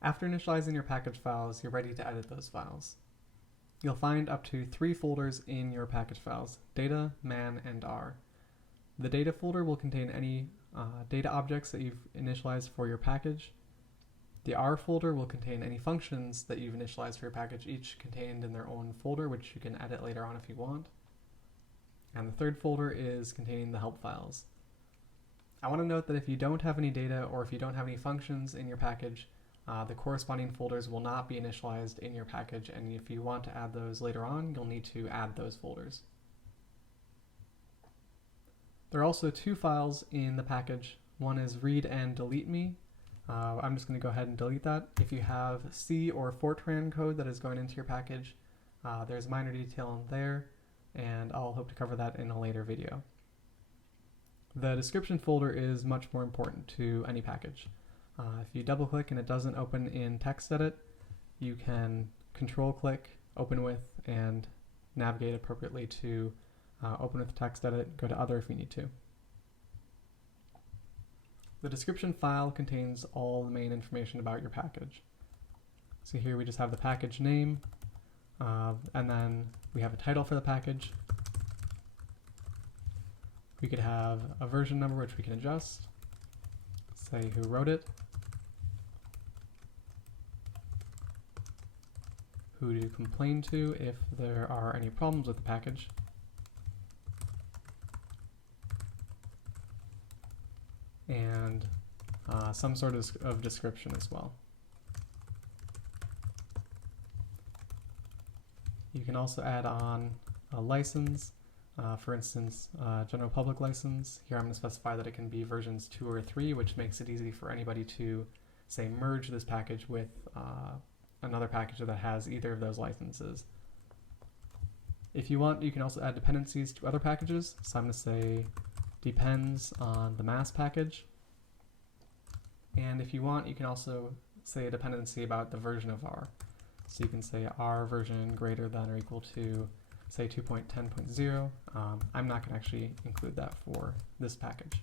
After initializing your package files, you're ready to edit those files. You'll find up to 3 folders in your package files: data, man, and R. The data folder will contain any data objects that you've initialized for your package. The R folder will contain any functions that you've initialized for your package, each contained in their own folder, which you can edit later on if you want. And the third folder is containing the help files. I want to note that if you don't have any data or if you don't have any functions in your package, the corresponding folders will not be initialized in your package, and if you want to add those later on, you'll need to add those folders. There are also 2 files in the package. One is read and delete me. I'm just going to go ahead and delete that. If you have C or Fortran code that is going into your package, there's minor detail in there, and I'll hope to cover that in a later video. The description folder is much more important to any package. If you double click and it doesn't open in TextEdit, you can control click, open with, and navigate appropriately to open with TextEdit, go to other if you need to. The description file contains all the main information about your package. So here we just have the package name, and then we have a title for the package. We could have a version number which we can adjust, say who wrote it, who to complain to if there are any problems with the package, and some sort of description as well. You can also add on a license, for instance, general public license. Here I'm going to specify that it can be versions 2 or 3, which makes it easy for anybody to, say, merge this package with another package that has either of those licenses. If you want, you can also add dependencies to other packages. So I'm going to say depends on the mass package. And if you want, you can also say a dependency about the version of R. So you can say R version greater than or equal to, say, 2.10.0. I'm not going to actually include that for this package.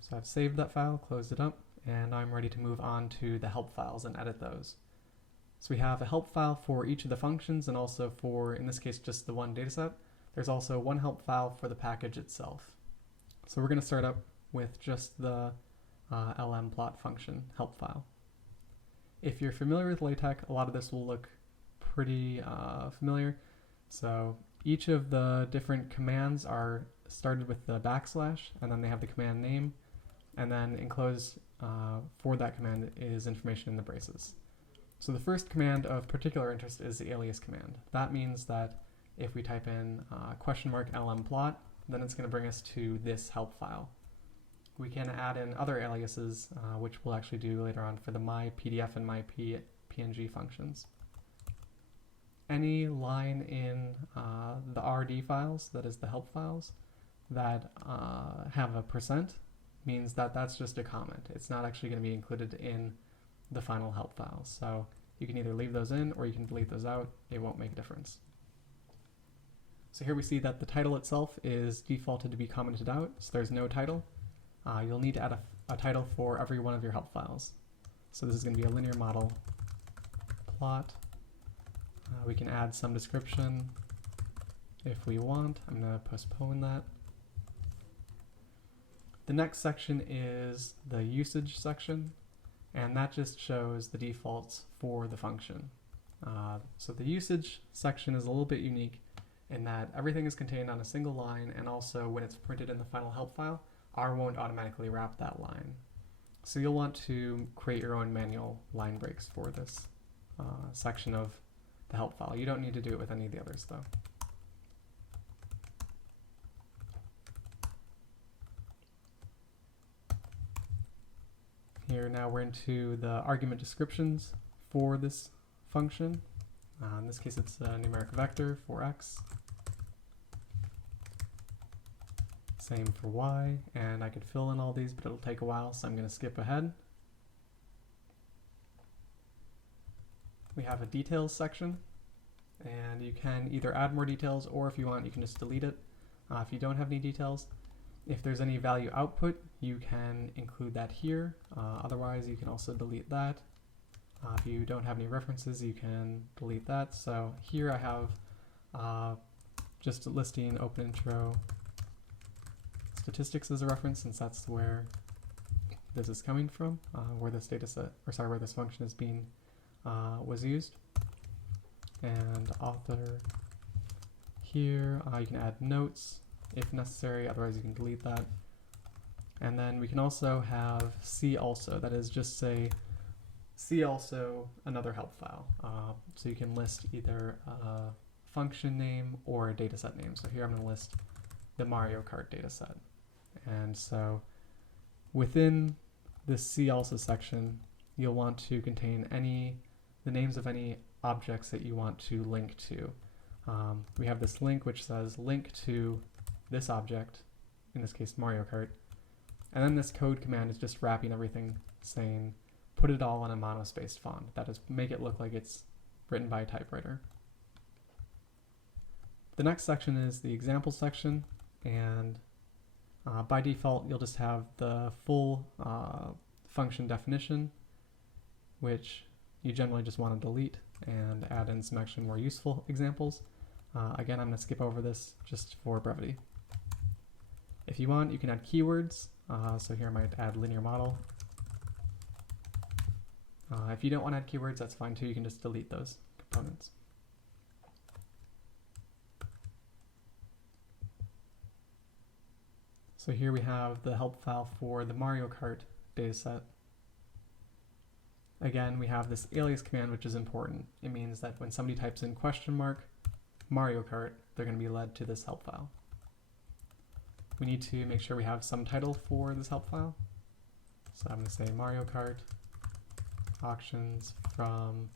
So I've saved that file, closed it up, and I'm ready to move on to the help files and edit those. So we have a help file for each of the functions and also for, in this case, just the one dataset. There's also one help file for the package itself. So we're going to start up with just the lmplot function help file. If you're familiar with LaTeX, a lot of this will look pretty familiar. So each of the different commands are started with the backslash, and then they have the command name, and then enclosed for that command is information in the braces. So the first command of particular interest is the alias command. That means that if we type in $lmplot, then it's going to bring us to this help file. We can add in other aliases, which we'll actually do later on for the myPDF and myPNG functions. Any line in the RD files, that is the help files, that have a % means that that's just a comment. It's not actually going to be included in the final help file. So you can either leave those in or you can delete those out. It won't make a difference. So here we see that the title itself is defaulted to be commented out, so there's no title. You'll need to add a title for every one of your help files. So this is going to be a linear model plot. We can add some description if we want. I'm going to postpone that. The next section is the usage section, and that just shows the defaults for the function. So the usage section is a little bit unique in that everything is contained on a single line, and also when it's printed in the final help file, R won't automatically wrap that line. So you'll want to create your own manual line breaks for this section of the help file. You don't need to do it with any of the others though. Here now we're into the argument descriptions for this function. In this case it's a numeric vector for x. Same for y, and I could fill in all these, but it'll take a while, so I'm going to skip ahead. We have a details section, and you can either add more details, or if you want, you can just delete it. If you don't have any details, If there's any value output, you can include that here. Otherwise, you can also delete that. If you don't have any references, you can delete that. So here I have just listing OpenIntro statistics as a reference, since that's where this is coming from, where this data set, or sorry, where this function is being was used. And author here, you can add notes if necessary, otherwise you can delete that. And then we can also have see also, that is just say see also another help file. So you can list either a function name or a dataset name. So here I'm going to list the Mario Kart dataset. And so within this see also section, you'll want to contain the names of any objects that you want to link to. We have this link which says link to this object, in this case Mario Kart, and then this code command is just wrapping everything, saying put it all in a monospaced font. That is, make it look like it's written by a typewriter. The next section is the example section, and by default you'll just have the full function definition, which you generally just want to delete and add in some actually more useful examples. Again, I'm going to skip over this just for brevity. If you want, you can add keywords. So here I might add linear model. If you don't want to add keywords, that's fine too. You can just delete those components. So here we have the help file for the Mario Kart dataset. Again, we have this alias command, which is important. It means that when somebody types in Mario Kart, they're going to be led to this help file. We need to make sure we have some title for this help file. So I'm going to say Mario Kart auctions from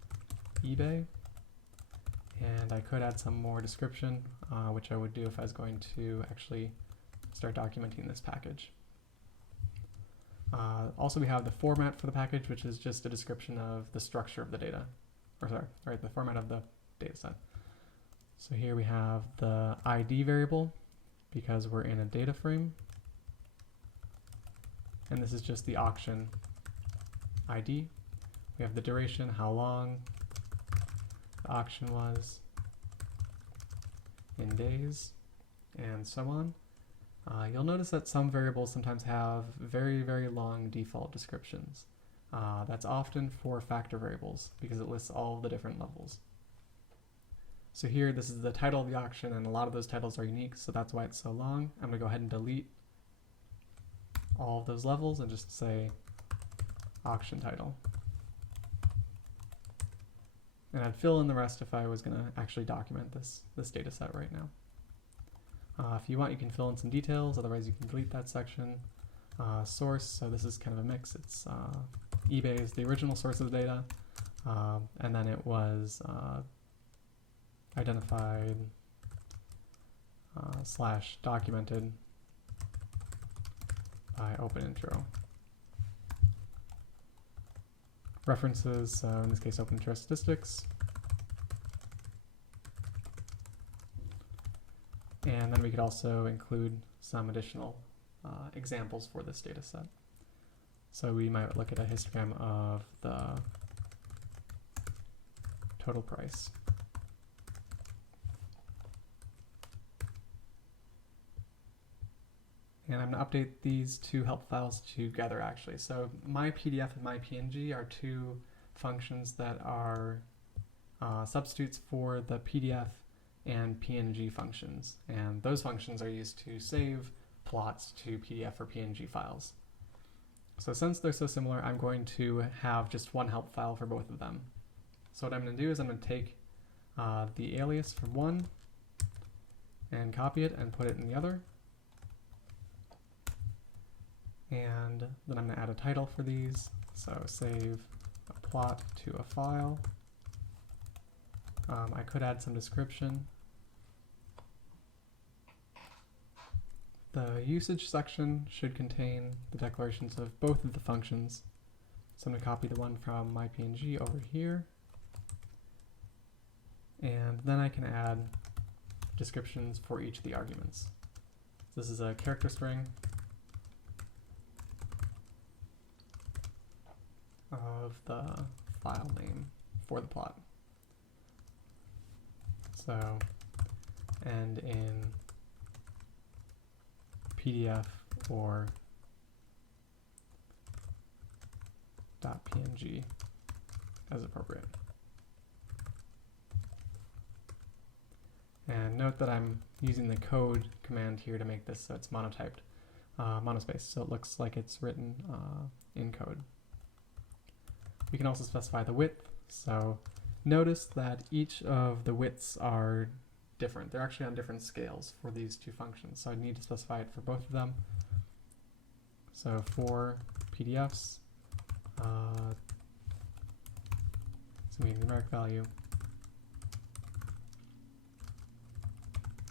eBay. And I could add some more description, which I would do if I was going to actually start documenting this package. Also, we have the format for the package, which is just a description of the structure of the data, the format of the data set. So here we have the ID variable, because we're in a data frame. And this is just the auction ID. We have the duration, how long the auction was in days, and so on. You'll notice that some variables sometimes have very, very long default descriptions. That's often for factor variables because it lists all the different levels. So here, this is the title of the auction, and a lot of those titles are unique, so that's why it's so long. I'm going to go ahead and delete all of those levels and just say auction title. And I'd fill in the rest if I was going to actually document this data set right now. If you want, you can fill in some details, otherwise you can delete that section. Source, so this is kind of a mix. It's eBay is the original source of the data, and then it was identified / documented by OpenIntro. References, so in this case OpenIntro statistics. And then we could also include some additional examples for this data set. So we might look at a histogram of the total price. And I'm going to update these two help files together actually. So myPDF and myPNG are two functions that are substitutes for the PDF and PNG functions. And those functions are used to save plots to PDF or PNG files. So since they're so similar, I'm going to have just one help file for both of them. So what I'm going to do is I'm going to take the alias from one and copy it and put it in the other. And then I'm going to add a title for these. So save a plot to a file. I could add some description. The usage section should contain the declarations of both of the functions. So I'm going to copy the one from myPNG over here. And then I can add descriptions for each of the arguments. This is a character string of the file name for the plot. So, and in PDF or .png as appropriate. And note that I'm using the code command here to make this so it's monotyped, monospaced, so it looks like it's written in code. We can also specify the width, so notice that each of the widths are different. They're actually on different scales for these two functions, so I need to specify it for both of them. So for PDFs, it's going to be a numeric value,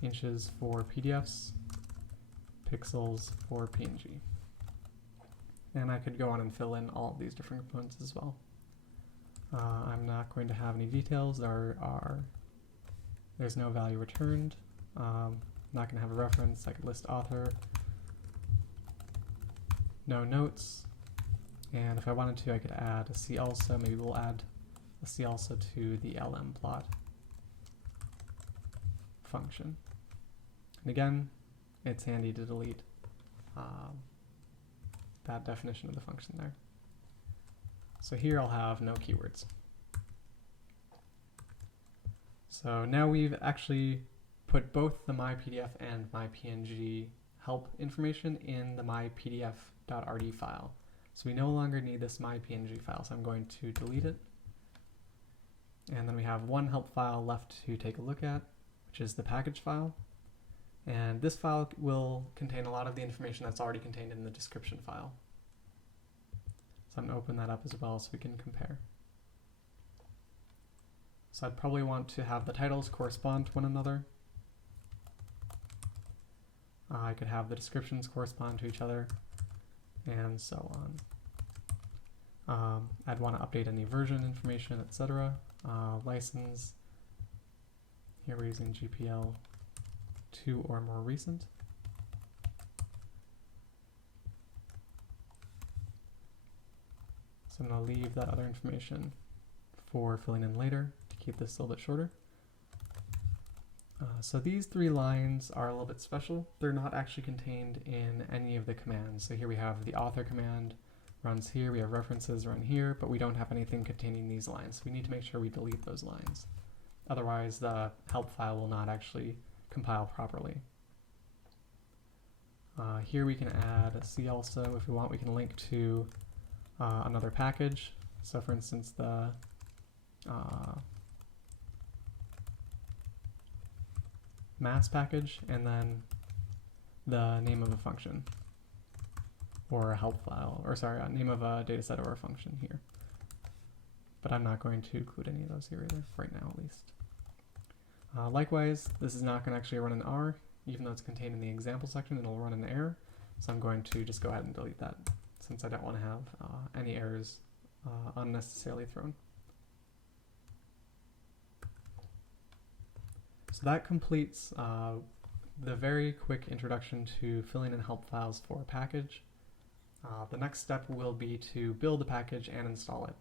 inches for PDFs, pixels for PNG. And I could go on and fill in all of these different components as well. I'm not going to have any details. There's no value returned. I'm not going to have a reference. I could list author. No notes. And if I wanted to, I could add a see also. Maybe we'll add a see also to the lmplot function. And again, it's handy to delete that definition of the function there. So here I'll have no keywords. So now we've actually put both the myPDF and myPNG help information in the mypdf.rd file. So we no longer need this myPNG file, so I'm going to delete it. And then we have one help file left to take a look at, which is the package file. And this file will contain a lot of the information that's already contained in the description file. So I'm going to open that up as well so we can compare. So I'd probably want to have the titles correspond to one another. I could have the descriptions correspond to each other, and so on. I'd want to update any version information, etc. License. Here we're using GPL 2 or more recent. So I'm going to leave that other information for filling in later to keep this a little bit shorter. So these three lines are a little bit special. They're not actually contained in any of the commands. So here we have the author command runs here, we have references run here, but we don't have anything containing these lines. So we need to make sure we delete those lines. Otherwise, the help file will not actually compile properly. Here we can add a see also. If we want, we can link to another package. So for instance, the mass package, and then the name of a function, or a help file, or sorry, a name of a dataset or a function here. But I'm not going to include any of those here either, right now at least. Likewise, this is not going to actually run an R, even though it's contained in the example section, it'll run an error. So I'm going to just go ahead and delete that, since I don't want to have any errors unnecessarily thrown. So that completes the very quick introduction to filling in help files for a package. The next step will be to build the package and install it.